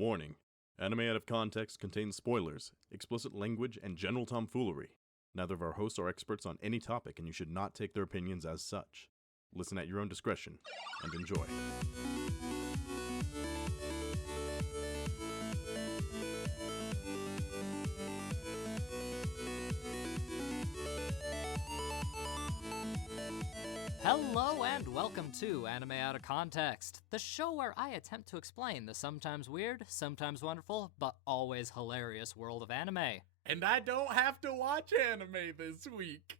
Warning: Anime Out of Context contains spoilers, explicit language, and general tomfoolery. Neither of our hosts are experts on any topic, and you should not take their opinions as such. Listen at your own discretion, and enjoy. Hello and welcome to Anime Out of Context, the show where I attempt to explain the sometimes weird, sometimes wonderful, but always hilarious world of anime. And I don't have to watch anime this week.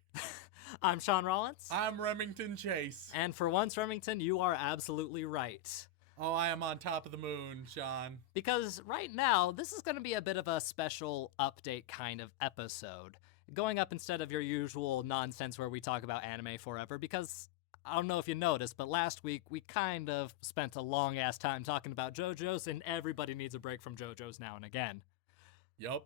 I'm Shaun Rollins. I'm Remington Chase. And for once, Remington, you are absolutely right. Oh, I am on top of the moon, Shaun. Because right now, this is going to be a bit of a special update kind of episode. Going up instead of your usual nonsense where we talk about anime forever, because I don't know if you noticed, but last week we kind of spent a long-ass time talking about JoJo's, and everybody needs a break from JoJo's now and again. Yup.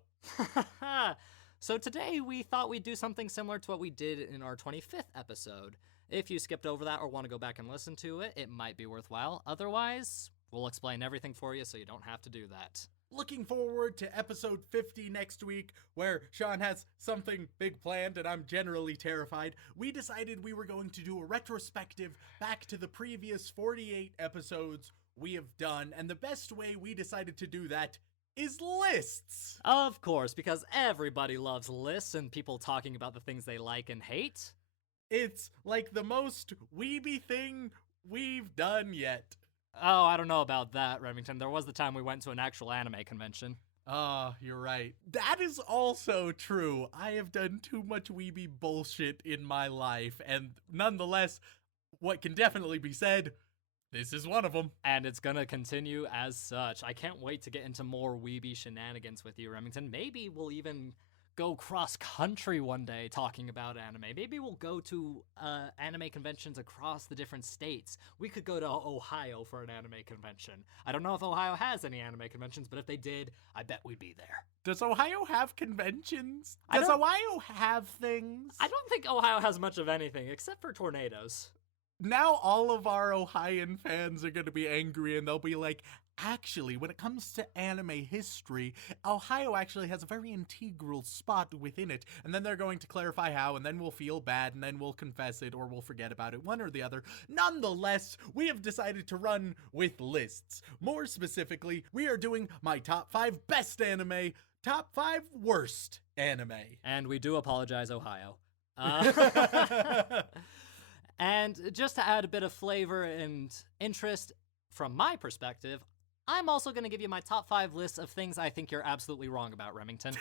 So today we thought we'd do something similar to what we did in our 25th episode. If you skipped over that or want to go back and listen to it, it might be worthwhile. Otherwise, we'll explain everything for you so you don't have to do that. Looking forward to episode 50 next week, where Shaun has something big planned and I'm generally terrified. We decided we were going to do a retrospective back to the previous 48 episodes we have done, and the best way we decided to do that is lists. Of course, because everybody loves lists and people talking about the things they like and hate. It's like the most weeby thing we've done yet. Oh, I don't know about that, Remington. There was the time we went to an actual anime convention. You're right. That is also true. I have done too much weeby bullshit in my life, and nonetheless, what can definitely be said, this is one of them. And it's gonna continue as such. I can't wait to get into more weeby shenanigans with you, Remington. Maybe we'll even go cross-country one day talking about anime. Maybe we'll go to anime conventions across the different states. We could go to Ohio for an anime convention. I don't know if Ohio has any anime conventions, but if they did, I bet we'd be there. Does Ohio have conventions? Does Ohio have things? I don't think Ohio has much of anything, except for tornadoes. Now all of our Ohioan fans are going to be angry, and they'll be like, actually, when it comes to anime history, Ohio actually has a very integral spot within it. And then they're going to clarify how, and then we'll feel bad, and then we'll confess it, or we'll forget about it, one or the other. Nonetheless, we have decided to run with lists. More specifically, we are doing my top 5 best anime, top 5 worst anime. And we do apologize, Ohio. And just to add a bit of flavor and interest from my perspective, I'm also going to give you my top 5 lists of things I think you're absolutely wrong about, Remington.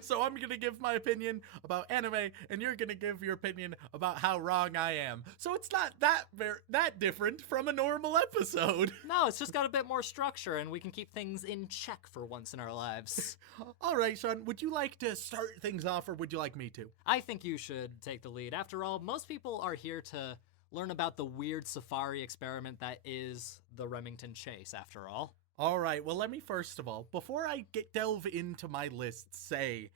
So I'm going to give my opinion about anime, and you're going to give your opinion about how wrong I am. So it's not that different from a normal episode. No, it's just got a bit more structure, and we can keep things in check for once in our lives. All right, Shaun, would you like to start things off, or would you like me to? I think you should take the lead. After all, most people are here to learn about the weird safari experiment that is the Remington Chase, after all. All right, well, let me first of all, before I delve into my list, say,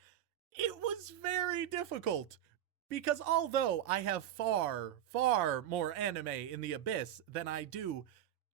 it was very difficult. Because although I have far, far more anime in the Abyss than I do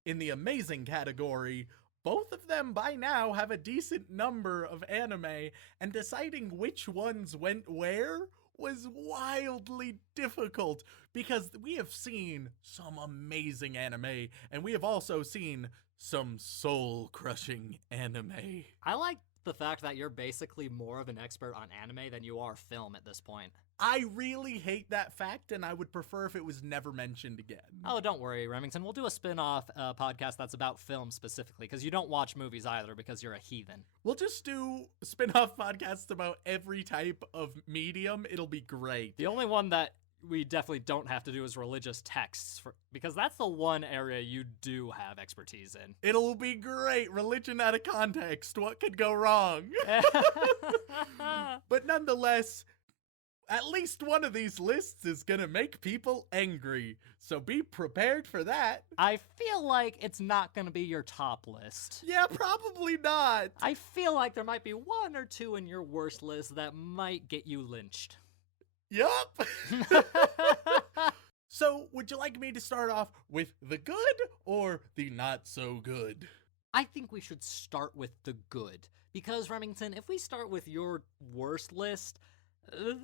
in the Amazing category, both of them by now have a decent number of anime, and deciding which ones went where was wildly difficult, because we have seen some amazing anime, and we have also seen some soul-crushing anime. I like the fact that you're basically more of an expert on anime than you are film at this point. I really hate that fact, and I would prefer if it was never mentioned again. Oh, don't worry, Remington. We'll do a spin-off podcast that's about film specifically, because you don't watch movies either because you're a heathen. We'll just do spin-off podcasts about every type of medium. It'll be great. The only one that we definitely don't have to do is religious texts, because that's the one area you do have expertise in. It'll be great. Religion out of context. What could go wrong? But nonetheless, at least one of these lists is gonna make people angry, so be prepared for that. I feel like it's not gonna be your top list. Yeah, probably not. I feel like there might be 1 or 2 in your worst list that might get you lynched. Yup. So, would you like me to start off with the good or the not so good? I think we should start with the good. Because, Remington, if we start with your worst list,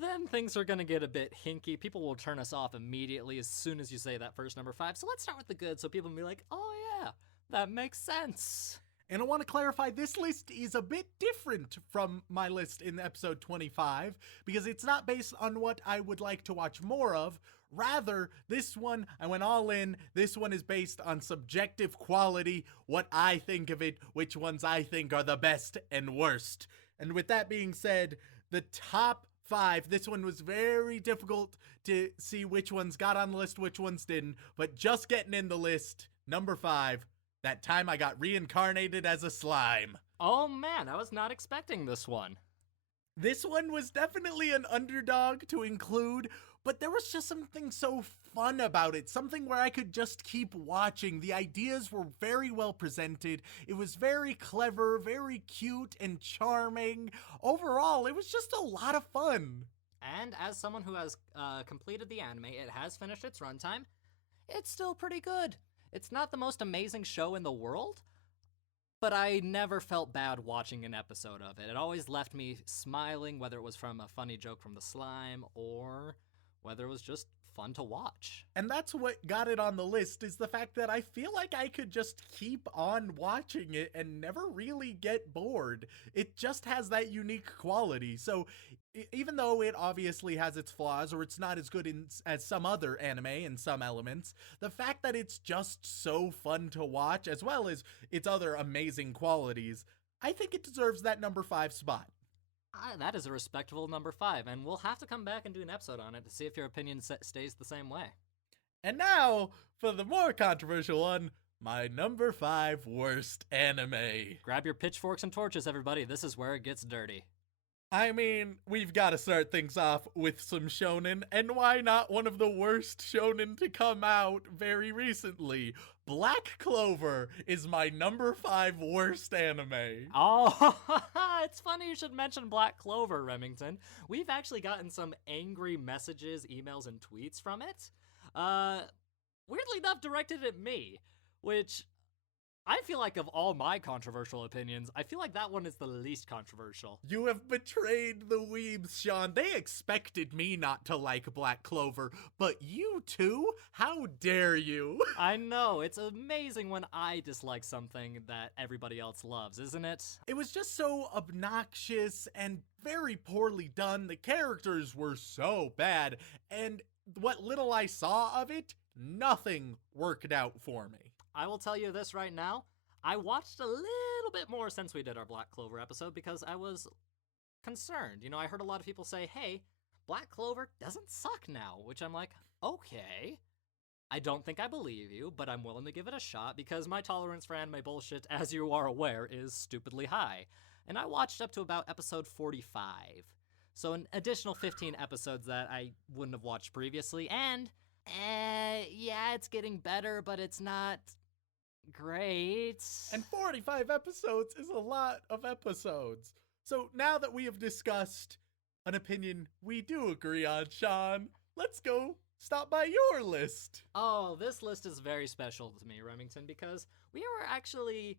then things are gonna get a bit hinky. People will turn us off immediately as soon as you say that first number 5. So let's start with the good so people can be like, oh yeah, that makes sense. And I want to clarify, this list is a bit different from my list in episode 25, because it's not based on what I would like to watch more of. Rather, this one, I went all in. This one is based on subjective quality, what I think of it, which ones I think are the best and worst. And with that being said, the top 5, this one was very difficult to see which ones got on the list, which ones didn't, but just getting in the list, number 5, that time I got reincarnated as a slime. Oh man, I was not expecting this one. This one was definitely an underdog to include, but there was just something so fun about it. Something where I could just keep watching. The ideas were very well presented. It was very clever, very cute and charming. Overall, it was just a lot of fun. And as someone who has completed the anime, it has finished its runtime, it's still pretty good. It's not the most amazing show in the world, but I never felt bad watching an episode of it. It always left me smiling, whether it was from a funny joke from the slime or whether it was just fun to watch. And that's what got it on the list, is the fact that I feel like I could just keep on watching it and never really get bored. It just has that unique quality. So even though it obviously has its flaws, or it's not as good as some other anime in some elements, the fact that it's just so fun to watch, as well as its other amazing qualities, I think it deserves that number 5 spot. That is a respectable number 5, and we'll have to come back and do an episode on it to see if your opinion stays the same way. And now, for the more controversial one, my number 5 worst anime. Grab your pitchforks and torches, everybody. This is where it gets dirty. I mean, we've got to start things off with some shonen, and why not one of the worst shonen to come out very recently? Black Clover is my number 5 worst anime. Oh, it's funny you should mention Black Clover, Remington. We've actually gotten some angry messages, emails, and tweets from it. Weirdly enough, directed at me, which I feel like of all my controversial opinions, I feel like that one is the least controversial. You have betrayed the weebs, Shaun. They expected me not to like Black Clover, but you too? How dare you? I know, it's amazing when I dislike something that everybody else loves, isn't it? It was just so obnoxious and very poorly done. The characters were so bad, and what little I saw of it, nothing worked out for me. I will tell you this right now. I watched a little bit more since we did our Black Clover episode because I was concerned. You know, I heard a lot of people say, hey, Black Clover doesn't suck now, which I'm like, okay. I don't think I believe you, but I'm willing to give it a shot because my tolerance for anime bullshit, as you are aware, is stupidly high. And I watched up to about episode 45. So an additional 15 episodes that I wouldn't have watched previously, and yeah, it's getting better, but it's not great. And 45 episodes is a lot of episodes. So now that we have discussed an opinion we do agree on, Shaun, let's go stop by your list. Oh, this list is very special to me, Remington, because we were actually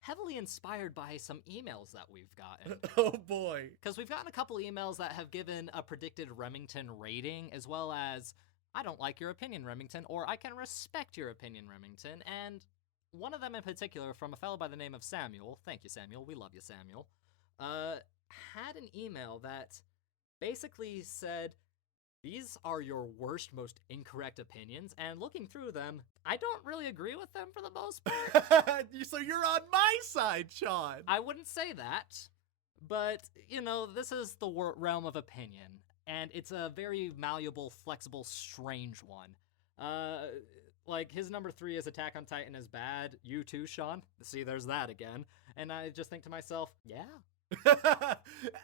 heavily inspired by some emails that we've gotten. Oh boy. Because we've gotten a couple emails that have given a predicted Remington rating, as well as, I don't like your opinion, Remington, or I can respect your opinion, Remington, and one of them in particular, from a fellow by the name of Samuel, thank you, Samuel, we love you, Samuel, had an email that basically said, these are your worst, most incorrect opinions, and looking through them, I don't really agree with them for the most part. So you're on my side, Shaun. I wouldn't say that, but, you know, this is the realm of opinion, and it's a very malleable, flexible, strange one. Like, his number 3 is Attack on Titan is bad. You too, Shaun? See, there's that again. And I just think to myself, yeah.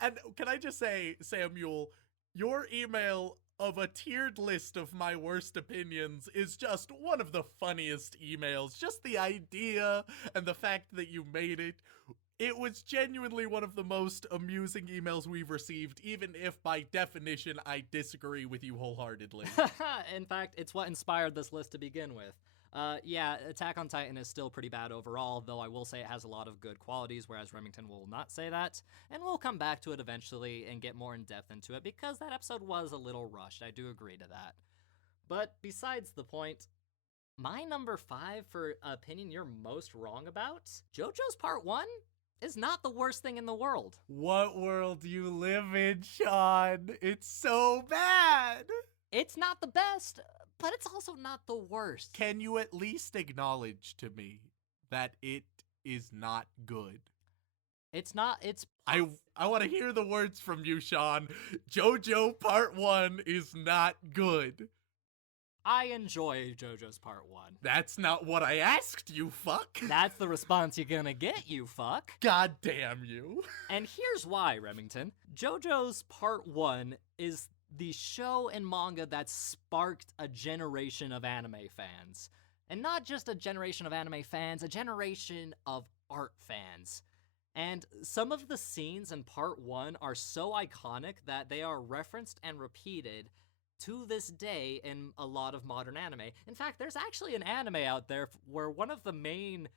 And can I just say, Samuel, your email of a tiered list of my worst opinions is just one of the funniest emails. Just the idea and the fact that you made it. It was genuinely one of the most amusing emails we've received, even if by definition I disagree with you wholeheartedly. In fact, it's what inspired this list to begin with. Yeah, Attack on Titan is still pretty bad overall, though I will say it has a lot of good qualities, whereas Remington will not say that. And we'll come back to it eventually and get more in depth into it, because that episode was a little rushed. I do agree to that. But besides the point, my number 5 for opinion you're most wrong about, JoJo's Part 1 is not the worst thing in the world. What world do you live in, Shaun? It's so bad! It's not the best, but it's also not the worst. Can you at least acknowledge to me that it is not good? It's not, it's... I want to hear the words from you, Shaun. JoJo Part 1 is not good. I enjoy JoJo's Part 1. That's not what I asked, you fuck. That's the response you're gonna get, you fuck. God damn you. And here's why, Remington. JoJo's Part 1 is the show and manga that sparked a generation of anime fans. And not just a generation of anime fans, a generation of art fans. And some of the scenes in Part 1 are so iconic that they are referenced and repeated to this day in a lot of modern anime. In fact, there's actually an anime out there where one of the main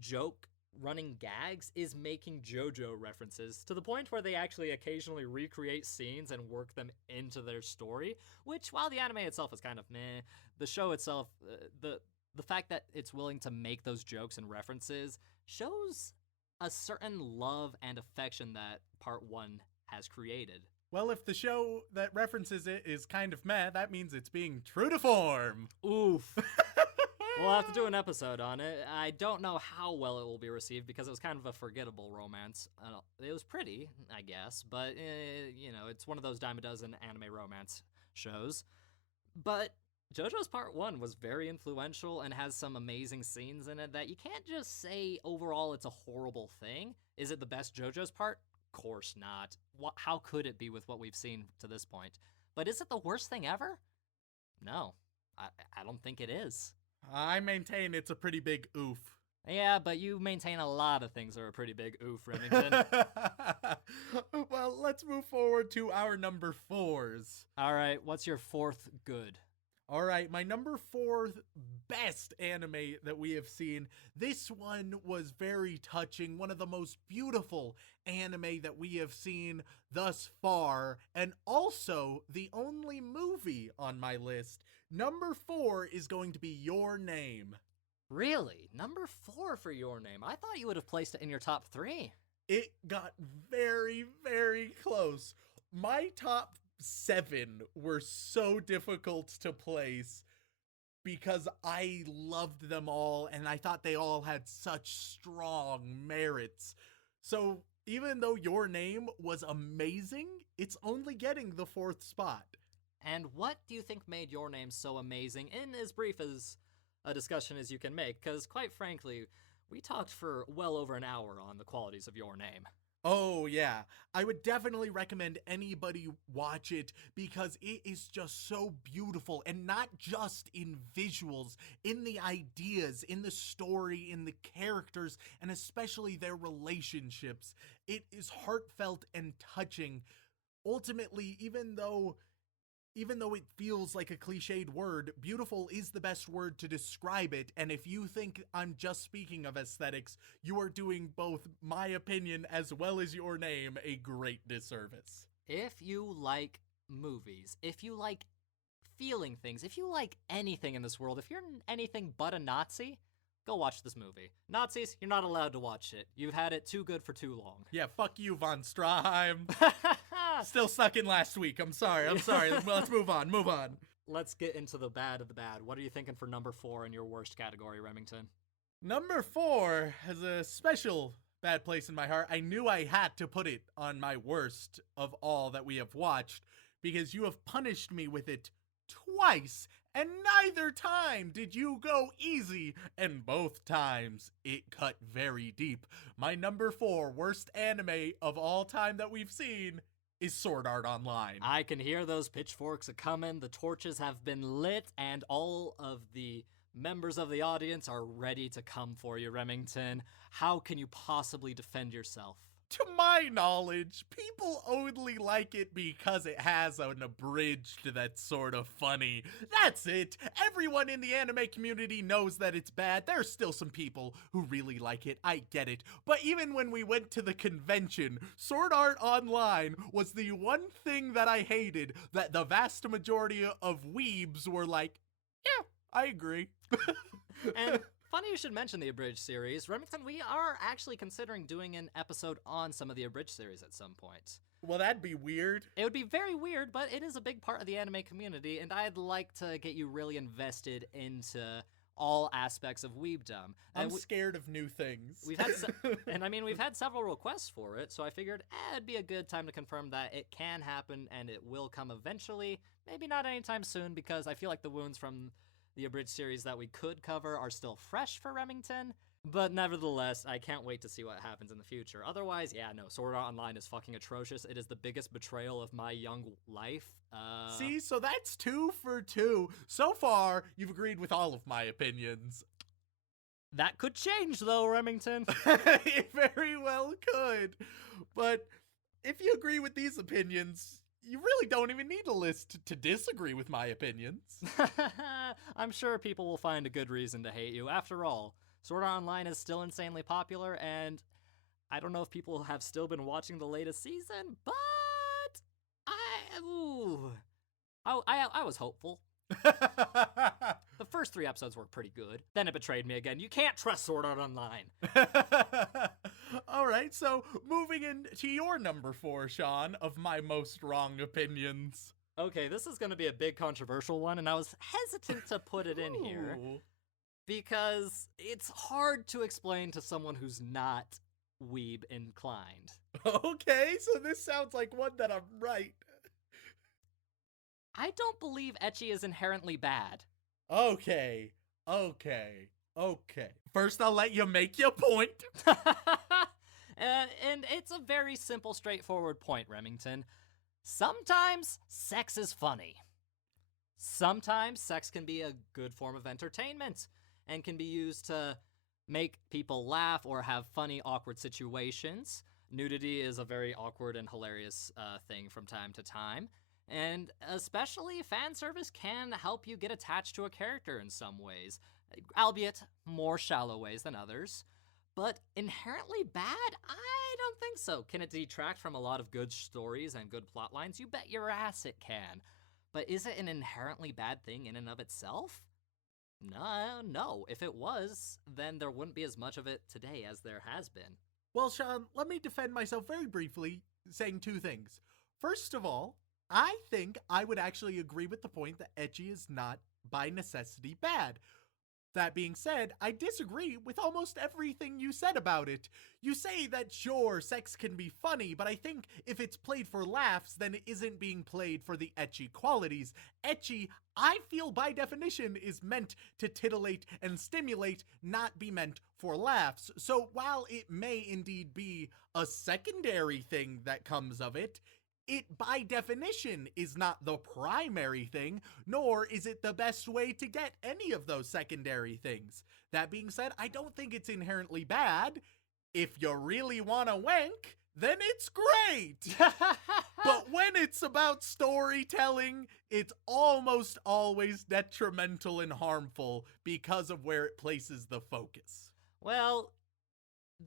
joke running gags is making JoJo references, to the point where they actually occasionally recreate scenes and work them into their story, which, while the anime itself is kind of meh, the show itself, the fact that it's willing to make those jokes and references shows a certain love and affection that Part 1 has created. Well, if the show that references it is kind of meh, that means it's being true to form. Oof. We'll have to do an episode on it. I don't know how well it will be received, because it was kind of a forgettable romance. It was pretty, I guess, but, it's one of those dime a dozen anime romance shows. But JoJo's Part 1 was very influential and has some amazing scenes in it that you can't just say overall it's a horrible thing. Is it the best JoJo's part? Course not. How could it be with what we've seen to this point? But is it the worst thing ever? No, I don't think it is. I maintain it's a pretty big oof. Yeah, but you maintain a lot of things are a pretty big oof, Remington. Well, let's move forward to our number 4s. All right, what's your 4th good? All right, my number 4th best anime that we have seen. This one was very touching, one of the most beautiful anime that we have seen thus far, and also the only movie on my list. Number 4 is going to be Your Name. Really? Number 4 for Your Name? I thought you would have placed it in your top 3. It got very, very close. My top 7 were so difficult to place because I loved them all and I thought they all had such strong merits. So even though Your Name was amazing, it's only getting the 4th spot. And what do you think made Your Name so amazing in as brief as a discussion as you can make? Because quite frankly, we talked for well over an hour on the qualities of Your Name. Oh yeah, I would definitely recommend anybody watch it because it is just so beautiful, and not just in visuals, in the ideas, in the story, in the characters, and especially their relationships. It is heartfelt and touching. Ultimately, even though it feels like a cliched word, beautiful is the best word to describe it, and if you think I'm just speaking of aesthetics, you are doing both my opinion as well as Your Name a great disservice. If you like movies, if you like feeling things, if you like anything in this world, if you're anything but a Nazi, go watch this movie. Nazis, you're not allowed to watch it. You've had it too good for too long. Yeah, fuck you, Von Straheim. Still stuck in last week. I'm sorry. Well, let's move on. Let's get into the bad of the bad. What are you thinking for number 4 in your worst category, Remington? Number 4 has a special bad place in my heart. I knew I had to put it on my worst of all that we have watched because you have punished me with it twice, and neither time did you go easy, and both times it cut very deep. My number 4 worst anime of all time that we've seen is Sword Art Online. I can hear those pitchforks a coming, the torches have been lit, and all of the members of the audience are ready to come for you, Remington. How can you possibly defend yourself? To my knowledge, people only like it because it has an abridged that's sort of funny. That's it. Everyone in the anime community knows that it's bad. There's still some people who really like it. I get it. But even when we went to the convention, Sword Art Online was the one thing that I hated, that the vast majority of weebs were like, yeah, I agree. And funny you should mention the abridged series. Remington, we are actually considering doing an episode on some of the abridged series at some point. Well, that'd be weird. It would be very weird, but it is a big part of the anime community, and I'd like to get you really invested into all aspects of weebdom. I'm scared of new things. We've had we've had several requests for it, so I figured it'd be a good time to confirm that it can happen and it will come eventually. Maybe not anytime soon, because I feel like the wounds from the abridged series that we could cover are still fresh for Remington, but nevertheless, I can't wait to see what happens in the future. Otherwise, yeah, no, Sword Art Online is fucking atrocious. It is the biggest betrayal of my young life. See, so that's 2 for 2. So far, you've agreed with all of my opinions. That could change, though, Remington. It very well could. But if you agree with these opinions, you really don't even need a list to disagree with my opinions. I'm sure people will find a good reason to hate you. After all, Sword Art Online is still insanely popular, and I don't know if people have still been watching the latest season, but I was hopeful. The first 3 episodes were pretty good. Then it betrayed me again. You can't trust Sword Art Online. All right, so moving into your number 4, Shaun, of my most wrong opinions. Okay, this is going to be a big controversial one, and I was hesitant to put it in here because it's hard to explain to someone who's not weeb inclined. Okay, so this sounds like one that I'm right. I don't believe ecchi is inherently bad. Okay. First, I'll let you make your point. And it's a very simple, straightforward point, Remington. Sometimes sex is funny. Sometimes sex can be a good form of entertainment and can be used to make people laugh or have funny, awkward situations. Nudity is a very awkward and hilarious thing from time to time. And especially fan service can help you get attached to a character in some ways, albeit more shallow ways than others. But inherently bad? I don't think so. Can it detract from a lot of good stories and good plot lines? You bet your ass it can. But is it an inherently bad thing in and of itself? No. If it was, then there wouldn't be as much of it today as there has been. Well, Shaun, let me defend myself very briefly, saying 2 things. First of all, I think I would actually agree with the point that ecchi is not, by necessity, bad. That being said, I disagree with almost everything you said about it. You say that sure, sex can be funny, but I think if it's played for laughs, then it isn't being played for the ecchi qualities. Ecchi, I feel by definition, is meant to titillate and stimulate, not be meant for laughs. So while it may indeed be a secondary thing that comes of it, it, by definition, is not the primary thing, nor is it the best way to get any of those secondary things. That being said, I don't think it's inherently bad. If you really want to wank, then it's great! But when it's about storytelling, it's almost always detrimental and harmful because of where it places the focus. Well,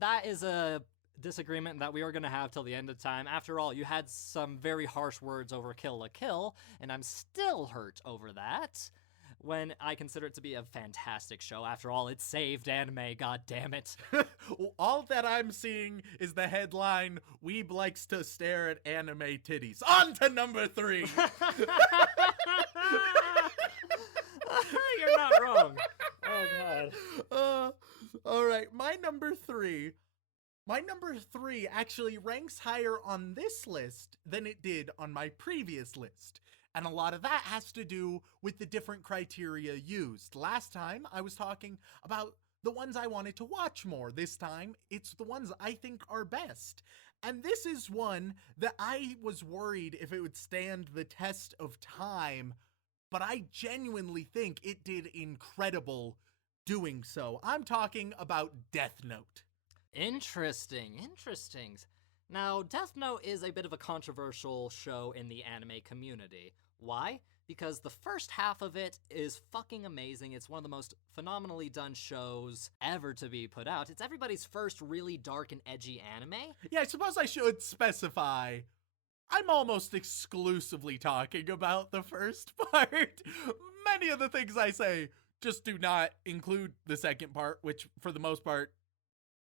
that is a disagreement that we are going to have till the end of time. After all, you had some very harsh words over Kill la Kill, and I'm still hurt over that, when I consider it to be a fantastic show. After all, it saved anime, god damn it. All that I'm seeing is the headline, Weeb likes to stare at anime titties. On to number 3! You're not wrong. Oh god. Alright, my number 3 actually ranks higher on this list than it did on my previous list. And a lot of that has to do with the different criteria used. Last time, I was talking about the ones I wanted to watch more. This time, it's the ones I think are best. And this is one that I was worried if it would stand the test of time, but I genuinely think it did incredible doing so. I'm talking about Death Note. Interesting. Now, Death Note is a bit of a controversial show in the anime community. Why? Because the first half of it is fucking amazing. It's one of the most phenomenally done shows ever to be put out. It's everybody's first really dark and edgy anime. Yeah, I suppose I should specify. I'm almost exclusively talking about the first part. Many of the things I say just do not include the second part, which for the most part,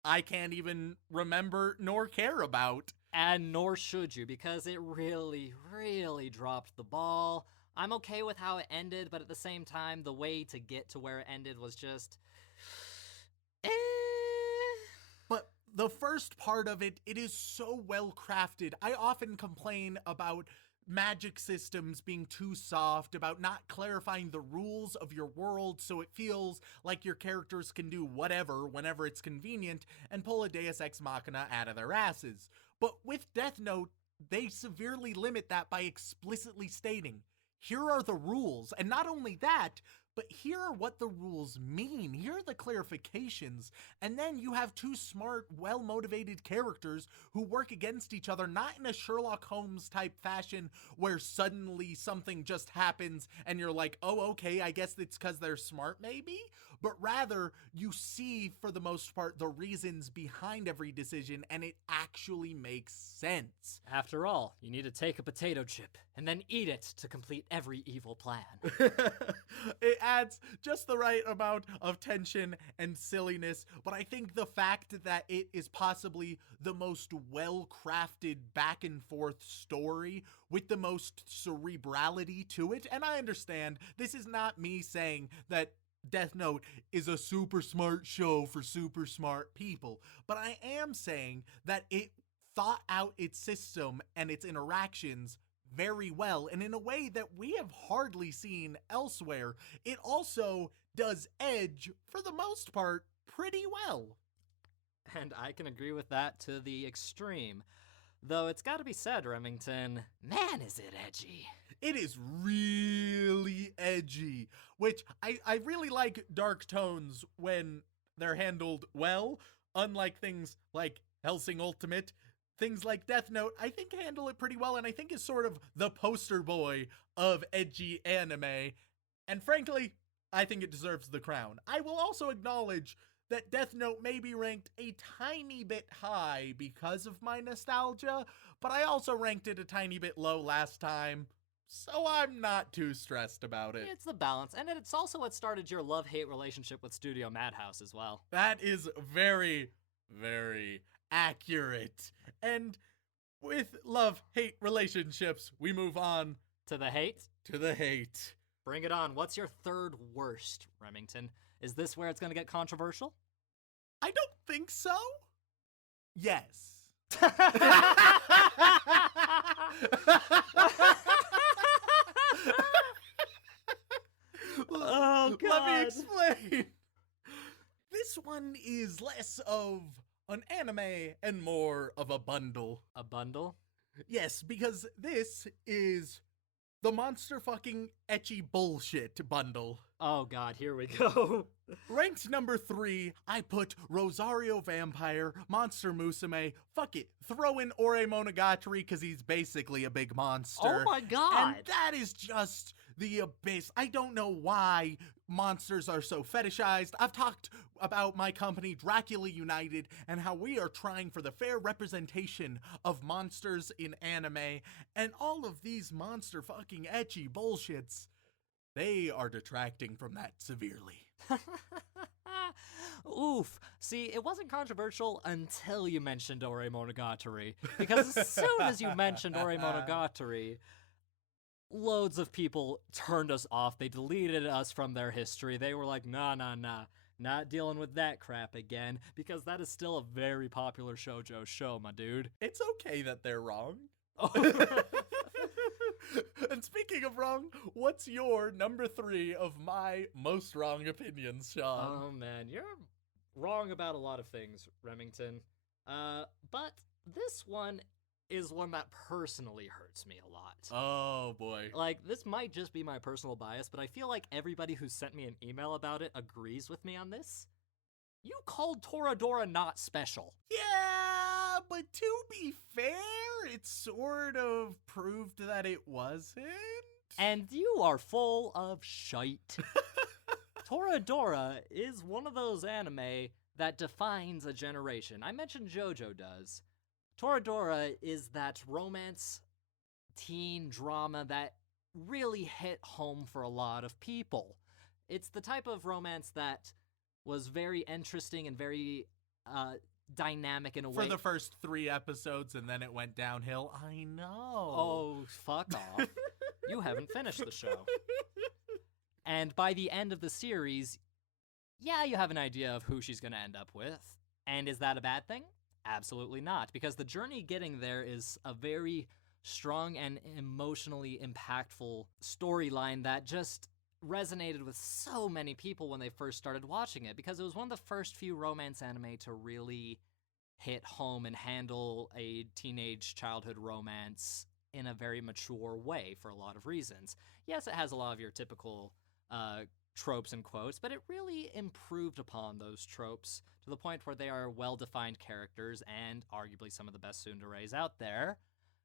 I can't even remember nor care about. And nor should you, because it really, really dropped the ball. I'm okay with how it ended, but at the same time, the way to get to where it ended was just... But the first part of it, it is so well crafted. I often complain about magic systems being too soft, about not clarifying the rules of your world so it feels like your characters can do whatever whenever it's convenient and pull a Deus Ex Machina out of their asses. But with Death Note, they severely limit that by explicitly stating, here are the rules, and not only that, but here are what the rules mean. Here are the clarifications. And then you have two smart, well-motivated characters who work against each other, not in a Sherlock Holmes type fashion where suddenly something just happens and you're like, oh, okay, I guess it's because they're smart maybe? But rather, you see, for the most part, the reasons behind every decision, and it actually makes sense. After all, you need to take a potato chip and then eat it to complete every evil plan. It adds just the right amount of tension and silliness, but I think the fact that it is possibly the most well-crafted back and forth story with the most cerebrality to it, and I understand this is not me saying that Death Note is a super smart show for super smart people, but I am saying that it thought out its system and its interactions very well, and in a way that we have hardly seen elsewhere. It also does edge, for the most part, pretty well. And I can agree with that to the extreme. Though it's gotta be said, Remington, man is it edgy. It is really edgy, which I really like dark tones when they're handled well, unlike things like Hellsing Ultimate. Things like Death Note, I think handle it pretty well, and I think is sort of the poster boy of edgy anime. And frankly, I think it deserves the crown. I will also acknowledge that Death Note may be ranked a tiny bit high because of my nostalgia, but I also ranked it a tiny bit low last time, so I'm not too stressed about it. It's the balance, and it's also what started your love-hate relationship with Studio Madhouse as well. That is very, very accurate. And with love-hate relationships, we move on To the hate? to the hate. Bring it on. What's your third worst, Remington? Is this where it's gonna get controversial? I don't think so. Yes. Oh, Let me God. explain. This one is less of an anime and more of a bundle. A bundle? Yes, because this is the monster fucking ecchi bullshit bundle. Oh god, here we go. Ranked number 3, I put Rosario Vampire, Monster Musume, fuck it, throw in Ore Monogatari because he's basically a big monster. Oh my god. And that is just the abyss. I don't know why monsters are so fetishized. I've talked about my company, Dracula United, and how we are trying for the fair representation of monsters in anime, and all of these monster fucking ecchi bullshits, they are detracting from that severely. Oof. See, it wasn't controversial until you mentioned Ore Monogatari. Because as soon as you mentioned Ore Monogatari, loads of people turned us off. They deleted us from their history. They were like, nah, not dealing with that crap again. Because that is still a very popular shoujo show, my dude. It's okay that they're wrong. And speaking of wrong, what's your number 3 of my most wrong opinions, Shaun? Oh man, you're wrong about a lot of things, Remington. But this one is one that personally hurts me a lot. Oh boy. Like, this might just be my personal bias, but I feel like everybody who sent me an email about it agrees with me on this. You called Toradora not special. Yeah, but to be fair, it sort of proved that it wasn't. And you are full of shite. Toradora is one of those anime that defines a generation. I mentioned JoJo does. Toradora is that romance teen drama that really hit home for a lot of people. It's the type of romance that was very interesting and very dynamic in a way. For the first 3 episodes, and then it went downhill. I know. Oh, fuck off. You haven't finished the show. And by the end of the series, yeah, you have an idea of who she's going to end up with. And is that a bad thing? Absolutely not, because the journey getting there is a very strong and emotionally impactful storyline that just resonated with so many people when they first started watching it, because it was one of the first few romance anime to really hit home and handle a teenage childhood romance in a very mature way for a lot of reasons. Yes, it has a lot of your typical tropes and quotes, but it really improved upon those tropes to the point where they are well-defined characters and arguably some of the best tsunderes out there.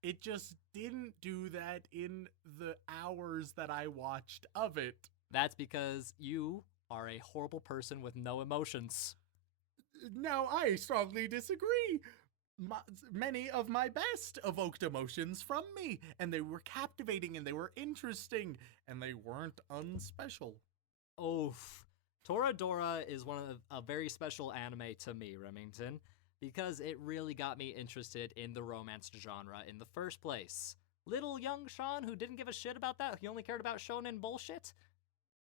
It just didn't do that in the hours that I watched of it. That's because you are a horrible person with no emotions. Now, I strongly disagree. Many of my best evoked emotions from me, and they were captivating, and they were interesting, and they weren't unspecial. Oof. Toradora is one of a very special anime to me, Remington, because it really got me interested in the romance genre in the first place. Little young Shaun, who didn't give a shit about that, he only cared about shonen bullshit.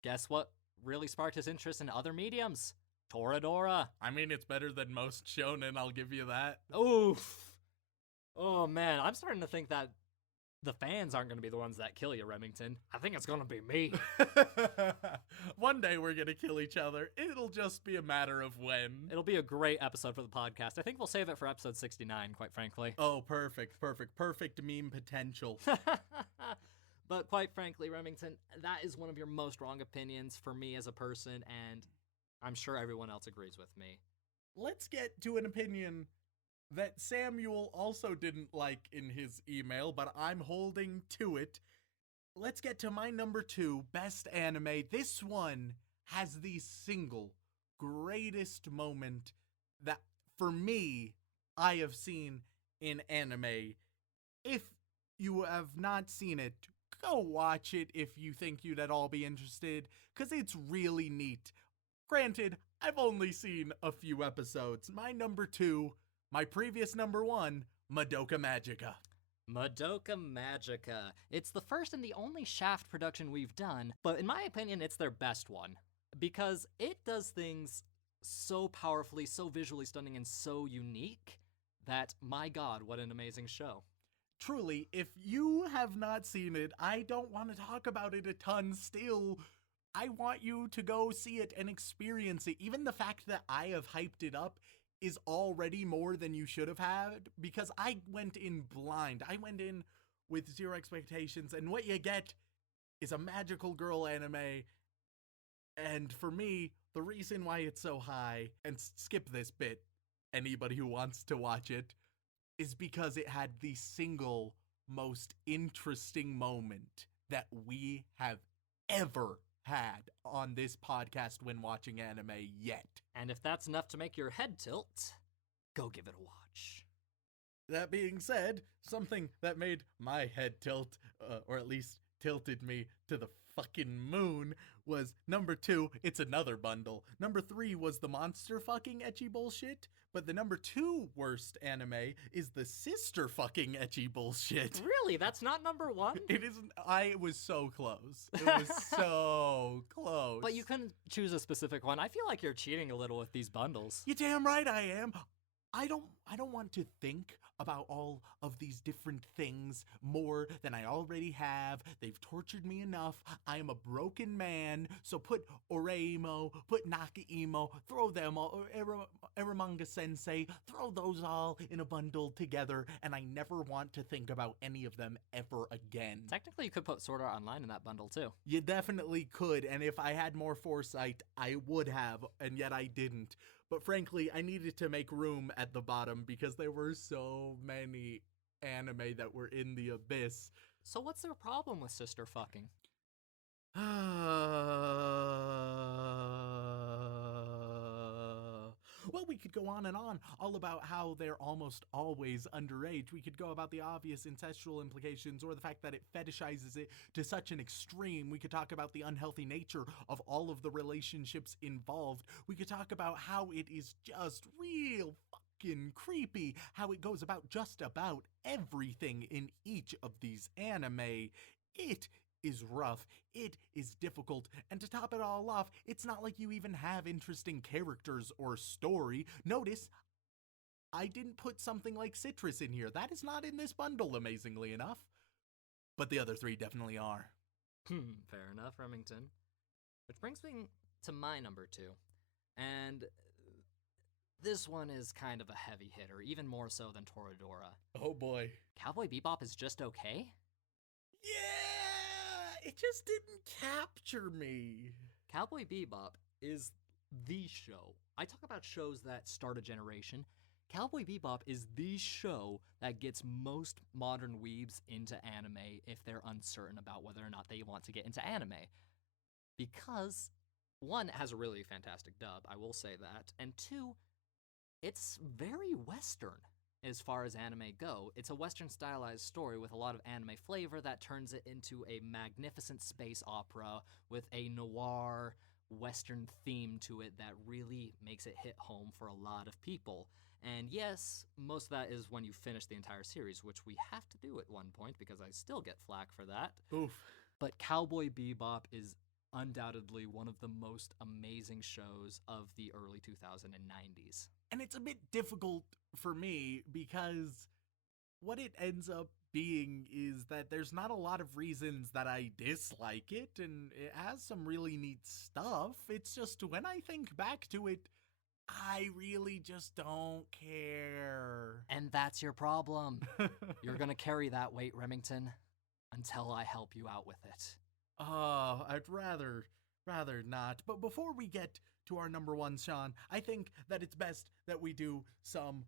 Guess what really sparked his interest in other mediums? Toradora. I mean, it's better than most shonen, I'll give you that. Oof. Oh man, I'm starting to think that the fans aren't going to be the ones that kill you, Remington. I think it's going to be me. One day we're going to kill each other. It'll just be a matter of when. It'll be a great episode for the podcast. I think we'll save it for episode 69, quite frankly. Oh, perfect. Perfect meme potential. But quite frankly, Remington, that is one of your most wrong opinions for me as a person, and I'm sure everyone else agrees with me. Let's get to an opinion that Samuel also didn't like in his email, but I'm holding to it. Let's get to my number 2, best anime. This one has the single greatest moment that, for me, I have seen in anime. If you have not seen it, go watch it if you think you'd at all be interested, because it's really neat. Granted, I've only seen a few episodes. My number 2, my previous number 1, Madoka Magicka. Madoka Magicka. It's the first and the only Shaft production we've done, but in my opinion, it's their best one. Because it does things so powerfully, so visually stunning, and so unique that, my god, what an amazing show. Truly, if you have not seen it, I don't want to talk about it a ton still. I want you to go see it and experience it. Even the fact that I have hyped it up is already more than you should have had, because I went in blind. I went in with 0 expectations, and what you get is a magical girl anime. And for me, the reason why it's so high, and skip this bit, anybody who wants to watch it, is because it had the single most interesting moment that we have ever had on this podcast when watching anime yet. And if that's enough to make your head tilt, go give it a watch. That being said, something that made my head tilt, or at least tilted me to the fucking moon, was number 2, it's another bundle. Number 3 was the monster fucking ecchi bullshit, but the number 2 worst anime is the sister fucking ecchi bullshit. Really? That's not number 1? It isn't. I was so close. It was so close. But you couldn't choose a specific one. I feel like you're cheating a little with these bundles. You're damn right I am. I don't want to think about all of these different things more than I already have. They've tortured me enough. I am a broken man. So put Oreimo, put Nakaimo, throw them all, Eramanga Sensei, throw those all in a bundle together, and I never want to think about any of them ever again. Technically, you could put Sword Art Online in that bundle too. You definitely could, and if I had more foresight, I would have, and yet I didn't. But frankly, I needed to make room at the bottom because there were so many anime that were in the abyss. So what's their problem with sister fucking? Well, we could go on and on, all about how they're almost always underage. We could go about the obvious incestual implications or the fact that it fetishizes it to such an extreme. We could talk about the unhealthy nature of all of the relationships involved. We could talk about how it is just real fucking creepy, how it goes about just about everything in each of these anime. It is rough, it is difficult, and to top it all off, it's not like you even have interesting characters or story. Notice, I didn't put something like Citrus in here. That is not in this bundle, amazingly enough. But the other three definitely are. Fair enough, Remington. Which brings me to my number 2. And this one is kind of a heavy hitter, even more so than Toradora. Oh boy. Cowboy Bebop is just okay? Yeah, it just didn't capture me. Cowboy Bebop is the show. I talk about shows that start a generation. Cowboy Bebop is the show that gets most modern weebs into anime if they're uncertain about whether or not they want to get into anime. Because, one, it has a really fantastic dub, I will say that, and two, it's very Western as far as anime go. It's a Western stylized story with a lot of anime flavor that turns it into a magnificent space opera with a noir Western theme to it that really makes it hit home for a lot of people. And yes, most of that is when you finish the entire series, which we have to do at one point because I still get flack for that. Oof. But Cowboy Bebop is undoubtedly one of the most amazing shows of the early 2090s. And it's a bit difficult for me because what it ends up being is that there's not a lot of reasons that I dislike it, and it has some really neat stuff. It's just when I think back to it, I really just don't care. And that's your problem. You're gonna carry that weight, Remington, until I help you out with it. Oh, I'd rather not. But before we get to our number 1, Shaun, I think that it's best that we do some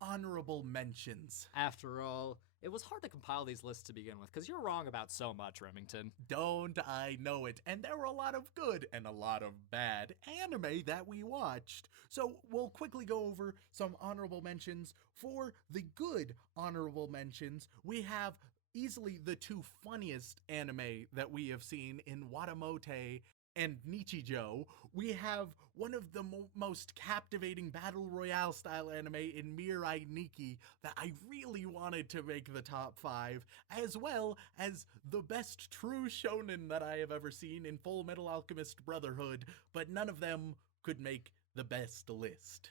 honorable mentions. After all, it was hard to compile these lists to begin with, because you're wrong about so much, Remington. Don't I know it? And there were a lot of good and a lot of bad anime that we watched. So we'll quickly go over some honorable mentions. For the good honorable mentions, we have easily the 2 funniest anime that we have seen in Watamote and Nichijou. We have one of the most captivating battle royale style anime in Mirai Nikki that I really wanted to make the top 5, as well as the best true shonen that I have ever seen in Full Metal Alchemist Brotherhood, but none of them could make the best list.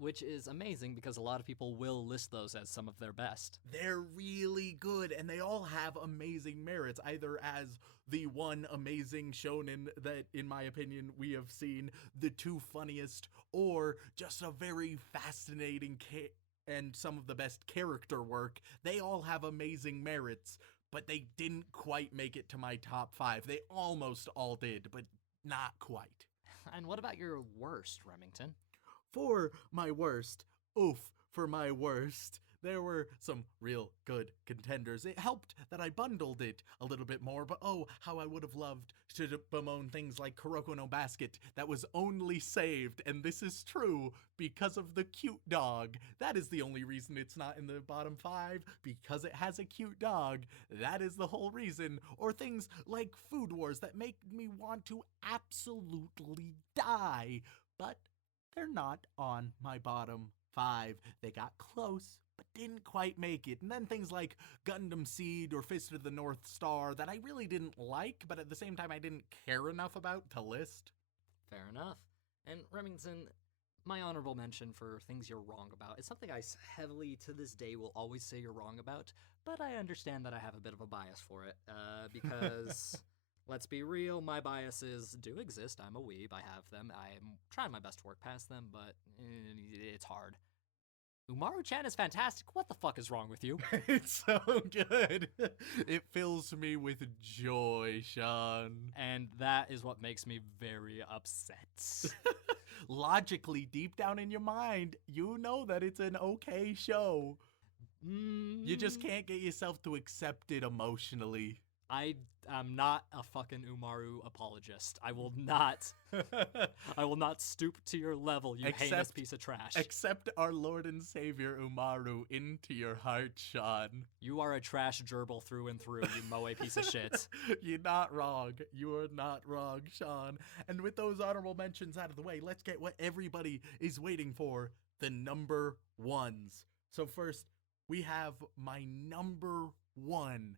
Which is amazing because a lot of people will list those as some of their best. They're really good, and they all have amazing merits, either as the one amazing shonen that, in my opinion, we have seen, the 2 funniest, or just a very fascinating and some of the best character work. They all have amazing merits, but they didn't quite make it to my top 5. They almost all did, but not quite. And what about your worst, Remington? For my worst, there were some real good contenders. It helped that I bundled it a little bit more, but oh, how I would have loved to bemoan things like Kuroko no Basket that was only saved, and this is true, because of the cute dog. That is the only reason it's not in the bottom 5, because it has a cute dog. That is the whole reason. Or things like Food Wars that make me want to absolutely die, but they're not on my bottom 5. They got close, but didn't quite make it. And then things like Gundam Seed or Fist of the North Star that I really didn't like, but at the same time I didn't care enough about to list. Fair enough. And Remington, my honorable mention for things you're wrong about is something I heavily, to this day, will always say you're wrong about, but I understand that I have a bit of a bias for it, because... Let's be real, my biases do exist. I'm a weeb, I have them. I'm trying my best to work past them, but it's hard. Umaru-chan is fantastic. What the fuck is wrong with you? It's so good. It fills me with joy, Shaun. And that is what makes me very upset. logically, deep down in your mind, you know that it's an okay show. You just can't get yourself to accept it emotionally. I am not a fucking Umaru apologist. I will not. I will not stoop to your level, you heinous piece of trash. Accept our Lord and Savior Umaru into your heart, Shaun. You are a trash gerbil through and through, you moe piece of shit. You're not wrong. You are not wrong, Shaun. And with those honorable mentions out of the way, let's get what everybody is waiting for, the number ones. So first, we have my number one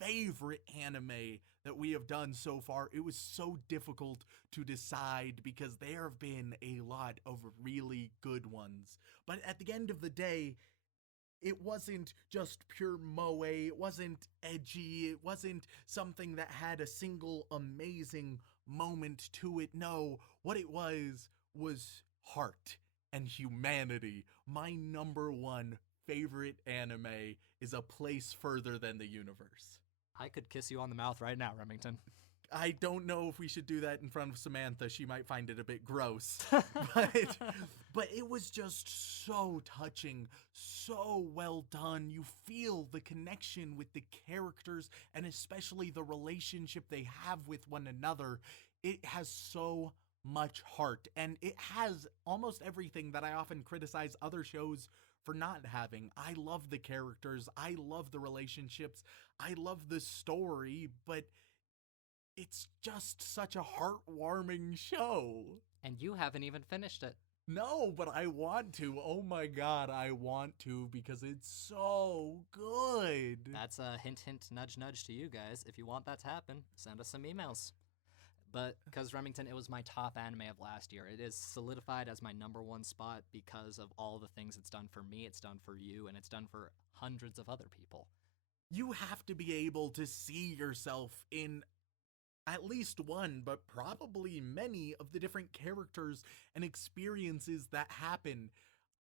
favorite anime that we have done so far. It was so difficult to decide because there have been a lot of really good ones. But at the end of the day, it wasn't just pure moe, it wasn't edgy, it wasn't something that had a single amazing moment to it. No, what it was heart and humanity. My number one favorite anime is A Place Further Than the Universe. I could kiss you on the mouth right now, Remington. I don't know if we should do that in front of Samantha. She might find it a bit gross. but it was just so touching, so well done. You feel the connection with the characters and especially the relationship they have with one another. It has so much heart, and it has almost everything that I often criticize other shows for not having. I love the characters, I love the relationships, I love the story, but it's just such a heartwarming show. And you haven't even finished it. No, but I want to. Oh my god, I want to because it's so good. That's a hint, hint, nudge, nudge to you guys. If you want that to happen, send us some emails. But because Remington, it was my top anime of last year. It is solidified as my number one spot because of all the things it's done for me, it's done for you, and it's done for hundreds of other people. You have to be able to see yourself in at least one, but probably many of the different characters and experiences that happen.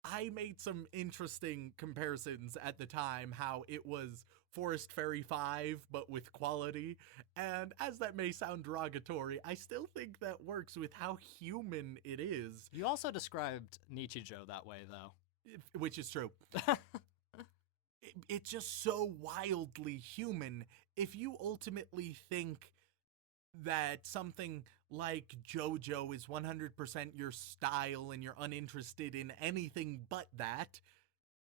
I made some interesting comparisons at the time, how it was Forest Fairy 5, but with quality. And as that may sound derogatory, I still think that works with how human it is. You also described Nichijou that way, though. Which is true. It's just so wildly human. If you ultimately think that something like JoJo is 100% your style and you're uninterested in anything but that,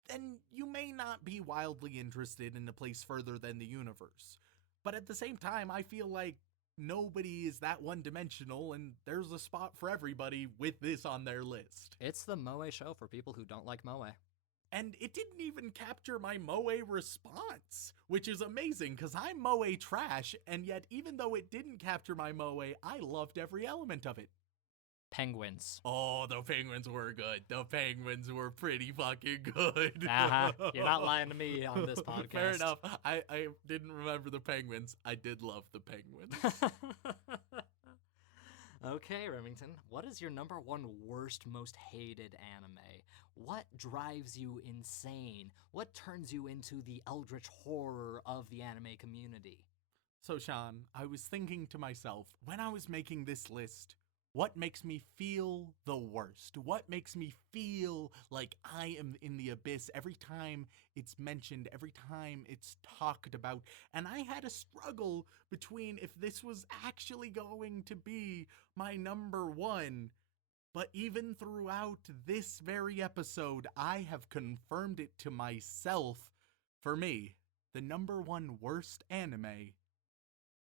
then you may not be wildly interested in A Place Further Than the Universe. But at the same time, I feel like nobody is that one-dimensional, and there's a spot for everybody with this on their list. It's the moe show for people who don't like moe. And it didn't even capture my moe response, which is amazing, because I'm moe trash, and yet even though it didn't capture my moe, I loved every element of it. Penguins. Oh, the penguins were good. The penguins were pretty fucking good. You're not lying to me on this podcast. Fair enough. I didn't remember the penguins. I did love the penguins. Okay, Remington, what is your number one worst, most hated anime? What drives you insane? What turns you into the eldritch horror of the anime community? So, Shaun, I was thinking to myself, when I was making this list, what makes me feel the worst? What makes me feel like I am in the abyss every time it's mentioned, every time it's talked about? And I had a struggle between if this was actually going to be my number one. But even throughout this very episode, I have confirmed it to myself. For me, the number one worst anime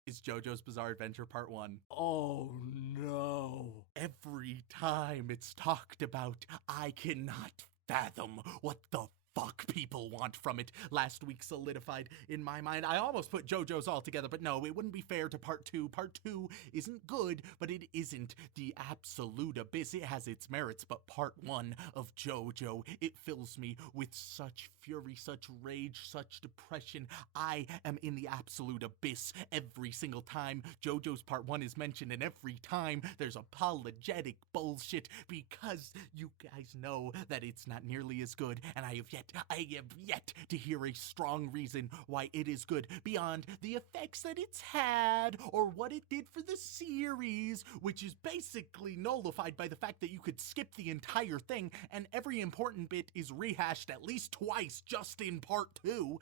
is JoJo's Bizarre Adventure Part 1. Oh no. Every time it's talked about, I cannot fathom what the fuck people want from it. Last week solidified in my mind. I almost put JoJo's all together, but no, it wouldn't be fair to Part 2. Part 2 isn't good, but it isn't the absolute abyss. It has its merits, but Part 1 of JoJo, it fills me with such fury, such rage, such depression. I am in the absolute abyss every single time JoJo's Part 1 is mentioned, and every time there's apologetic bullshit because you guys know that it's not nearly as good, and I have yet have yet to hear a strong reason why it is good beyond the effects that it's had or what it did for the series, which is basically nullified by the fact that you could skip the entire thing and every important bit is rehashed at least twice just in part 2.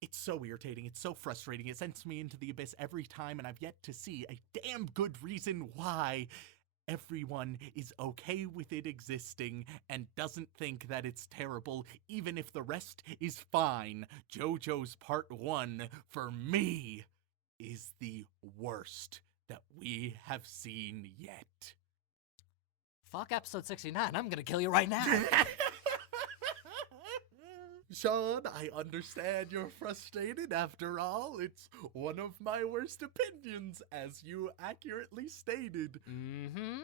It's so irritating, it's so frustrating, it sends me into the abyss every time, and I've yet to see a damn good reason why everyone is okay with it existing and doesn't think that it's terrible, even if the rest is fine. JoJo's Part 1, for me, is the worst that we have seen yet. Fuck episode 69, I'm gonna kill you right now. Shaun, I understand you're frustrated. After all, it's one of my worst opinions, as you accurately stated. Mm-hmm.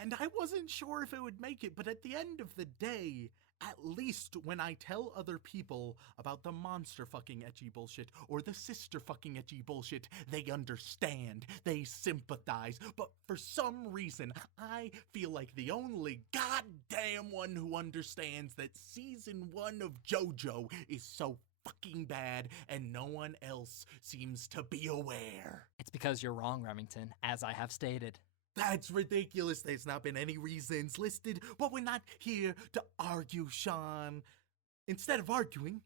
And I wasn't sure if it would make it, but at the end of the day, at least when I tell other people about the monster fucking ecchi bullshit or the sister fucking ecchi bullshit, they understand, they sympathize. But for some reason, I feel like the only goddamn one who understands that season 1 of JoJo is so fucking bad and no one else seems to be aware. It's because you're wrong, Remington, as I have stated. That's ridiculous. There's not been any reasons listed, but we're not here to argue, Shaun. Instead of arguing,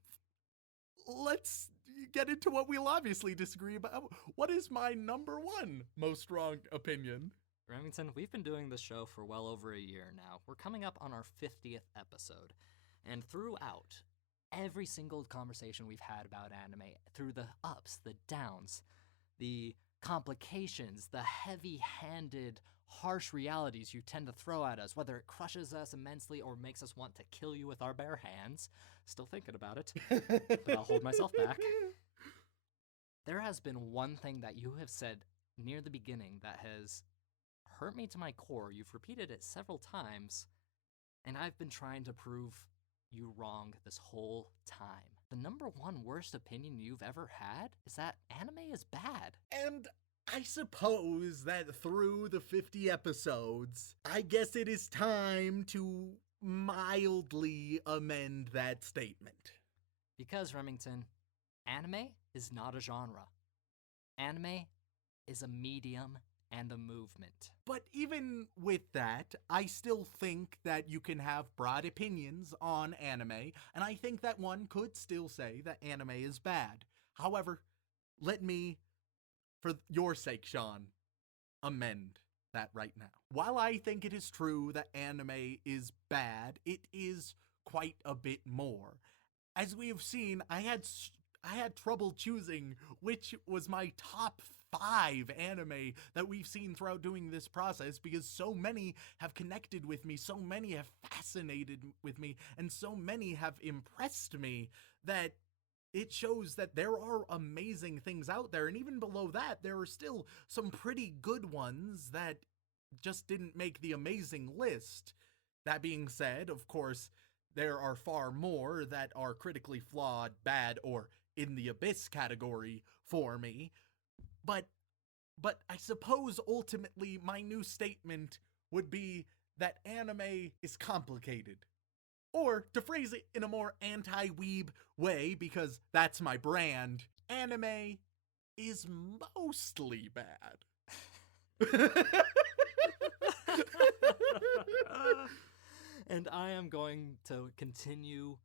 let's get into what we'll obviously disagree about. What is my number 1 most wrong opinion? Remington, we've been doing this show for well over a year now. We're coming up on our 50th episode. And throughout every single conversation we've had about anime, through the ups, the downs, the complications, the heavy-handed, harsh realities you tend to throw at us, whether it crushes us immensely or makes us want to kill you with our bare hands. Still thinking about it, but I'll hold myself back. There has been one thing that you have said near the beginning that has hurt me to my core. You've repeated it several times, and I've been trying to prove you wrong this whole time. The number 1 worst opinion you've ever had is that anime is bad. And I suppose that through the 50 episodes, I guess it is time to mildly amend that statement. Because, Remington, anime is not a genre. Anime is a medium and a movement. But even with that, I still think that you can have broad opinions on anime, and I think that one could still say that anime is bad. However, let me, for your sake, Shaun, amend that right now. While I think it is true that anime is bad, it is quite a bit more. As we have seen, I had trouble choosing which was my top 5 anime that we've seen throughout doing this process, because so many have connected with me, so many have fascinated with me, and so many have impressed me that it shows that there are amazing things out there. And even below that, there are still some pretty good ones that just didn't make the amazing list. That being said, of course, there are far more that are critically flawed, bad, or in the abyss category for me. But I suppose ultimately my new statement would be that anime is complicated. Or, to phrase it in a more anti-weeb way, because that's my brand, anime is mostly bad. And I am going to continue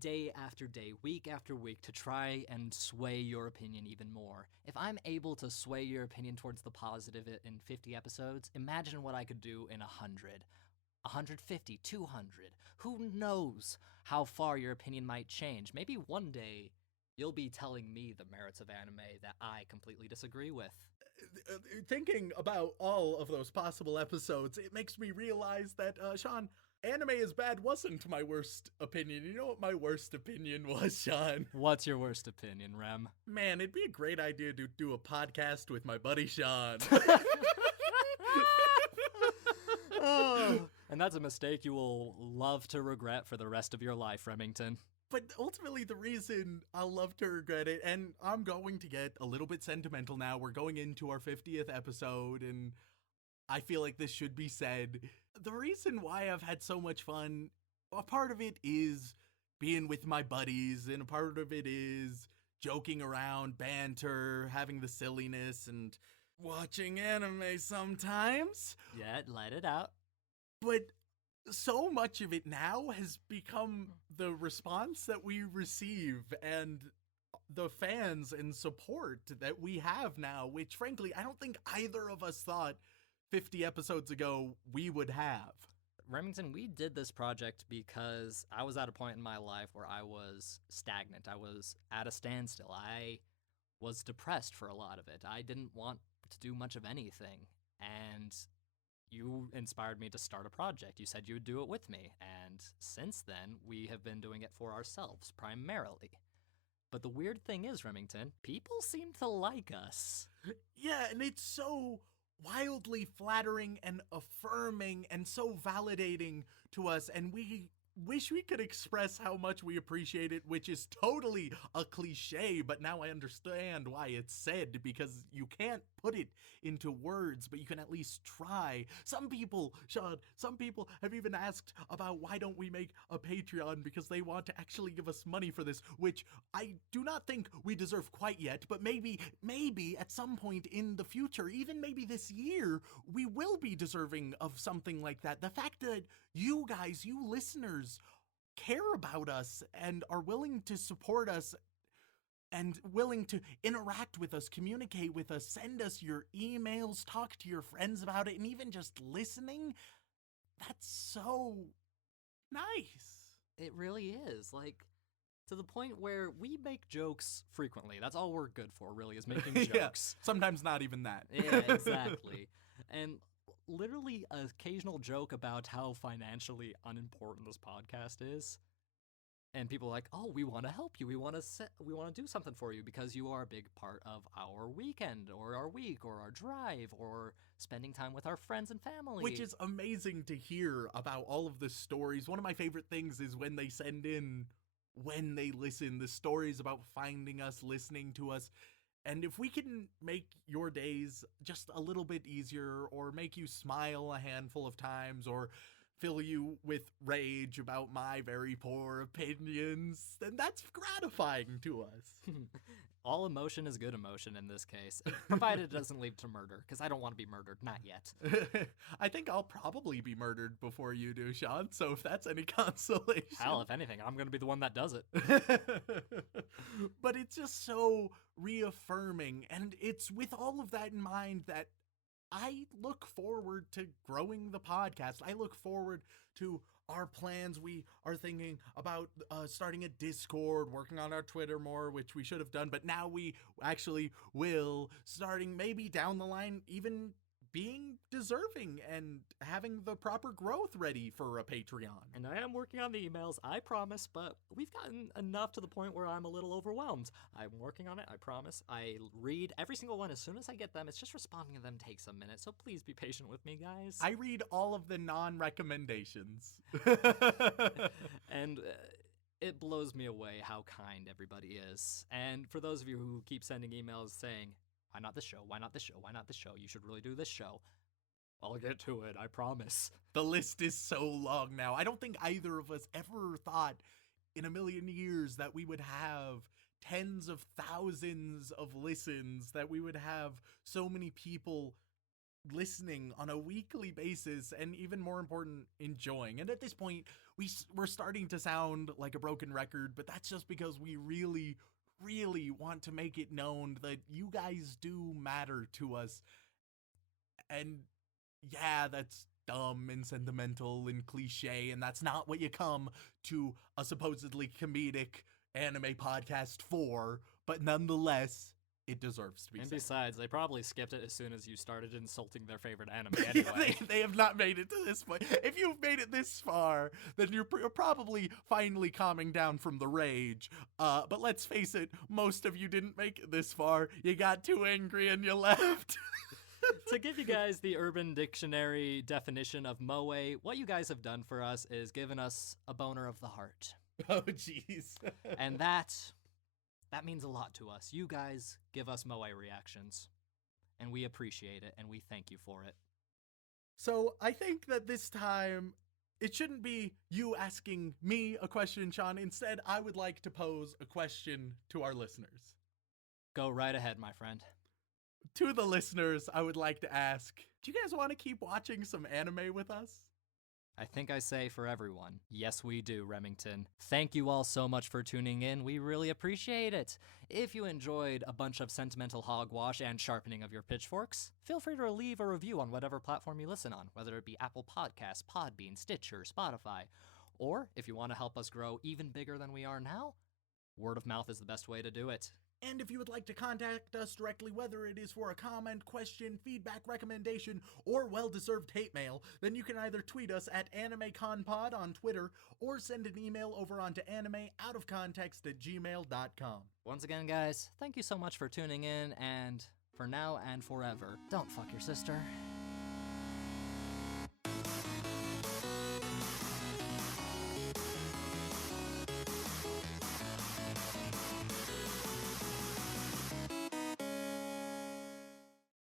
day after day, week after week, to try and sway your opinion even more. If I'm able to sway your opinion towards the positive in 50 episodes, imagine what I could do in 100, 150, 200. Who knows how far your opinion might change? Maybe one day you'll be telling me the merits of anime that I completely disagree with. Thinking about all of those possible episodes, it makes me realize that, Shaun, anime is bad wasn't my worst opinion. You know what my worst opinion was, Shaun? What's your worst opinion, Rem? Man, it'd be a great idea to do a podcast with my buddy Shaun. Oh, and that's a mistake you will love to regret for the rest of your life, Remington. But ultimately, the reason I'll love to regret it, and I'm going to get a little bit sentimental now, we're going into our 50th episode, and I feel like this should be said. The reason why I've had so much fun, a part of it is being with my buddies, and a part of it is joking around, banter, having the silliness, and watching anime sometimes. Yeah, let it out. But so much of it now has become the response that we receive and the fans and support that we have now, which frankly, I don't think either of us thought 50 episodes ago we would have. Remington, we did this project because I was at a point in my life where I was stagnant. I was at a standstill. I was depressed for a lot of it. I didn't want to do much of anything. And you inspired me to start a project. You said you would do it with me. And since then, we have been doing it for ourselves, primarily. But the weird thing is, Remington, people seem to like us. Yeah, and it's so wildly flattering and affirming and so validating to us, and we wish we could express how much we appreciate it, which is totally a cliche, but now I understand why it's said, because you can't put it into words, but you can at least try. Some people, Shaun, have even asked about why don't we make a Patreon, because they want to actually give us money for this, which I do not think we deserve quite yet, but maybe at some point in the future, even maybe this year, we will be deserving of something like that. The fact that you guys, you listeners, care about us and are willing to support us and willing to interact with us, communicate with us, send us your emails, talk to your friends about it, and even just listening, that's so nice. It really is. Like, to the point where we make jokes frequently. That's all we're good for, really, is making jokes. Yeah, sometimes not even that. Yeah, exactly. And literally an occasional joke about how financially unimportant this podcast is. And people are like, "Oh, we want to help you. We want to do something for you because you are a big part of our weekend or our week or our drive or spending time with our friends and family." Which is amazing to hear about all of the stories. One of my favorite things is when they send in, when they listen, the stories about finding us, listening to us. And if we can make your days just a little bit easier, or make you smile a handful of times, or fill you with rage about my very poor opinions, then that's gratifying to us. All emotion is good emotion in this case, provided it doesn't lead to murder, because I don't want to be murdered, not yet. I think I'll probably be murdered before you do, Shaun, so if that's any consolation. Hell, if anything, I'm going to be the one that does it. But it's just so reaffirming, and it's with all of that in mind that I look forward to growing the podcast. I look forward to our plans. We are thinking about starting a Discord, working on our Twitter more, which we should have done, but now we actually will, starting maybe down the line, even being deserving and having the proper growth ready for a Patreon. And I am working on the emails, I promise, but we've gotten enough to the point where I'm a little overwhelmed. I'm working on it, I promise. I read every single one as soon as I get them. It's just responding to them takes a minute, so please be patient with me, guys. I read all of the non-recommendations. And it blows me away how kind everybody is. And for those of you who keep sending emails saying, "Why not this show? Why not this show? Why not this show? You should really do this show." I'll get to it, I promise. The list is so long now. I don't think either of us ever thought in a million years that we would have tens of thousands of listens, that we would have so many people listening on a weekly basis, and even more important, enjoying. And at this point, we're starting to sound like a broken record, but that's just because we really want to make it known that you guys do matter to us. And yeah, that's dumb and sentimental and cliche, and that's not what you come to a supposedly comedic anime podcast for, but nonetheless, it deserves to be And said. besides, they probably skipped it as soon as you started insulting their favorite anime anyway. They have not made it to this point. If you've made it this far, then you're probably finally calming down from the rage. But let's face it, most of you didn't make it this far. You got too angry and you left. To give you guys the Urban Dictionary definition of moe, what you guys have done for us is given us a boner of the heart. Oh, jeez. And that means a lot to us. You guys give us moe reactions, and we appreciate it, and we thank you for it. So I think that this time it shouldn't be you asking me a question, Shaun. Instead, I would like to pose a question to our listeners. Go right ahead, my friend. To the listeners, I would like to ask, do you guys want to keep watching some anime with us? I think I say for everyone, yes we do, Remington. Thank you all so much for tuning in, we really appreciate it. If you enjoyed a bunch of sentimental hogwash and sharpening of your pitchforks, feel free to leave a review on whatever platform you listen on, whether it be Apple Podcasts, Podbean, Stitcher, Spotify, or if you want to help us grow even bigger than we are now, word of mouth is the best way to do it. And if you would like to contact us directly, whether it is for a comment, question, feedback, recommendation, or well-deserved hate mail, then you can either tweet us at AnimeConPod on Twitter or send an email over onto animeoutofcontext@gmail.com. Once again, guys, thank you so much for tuning in, and for now and forever, don't fuck your sister.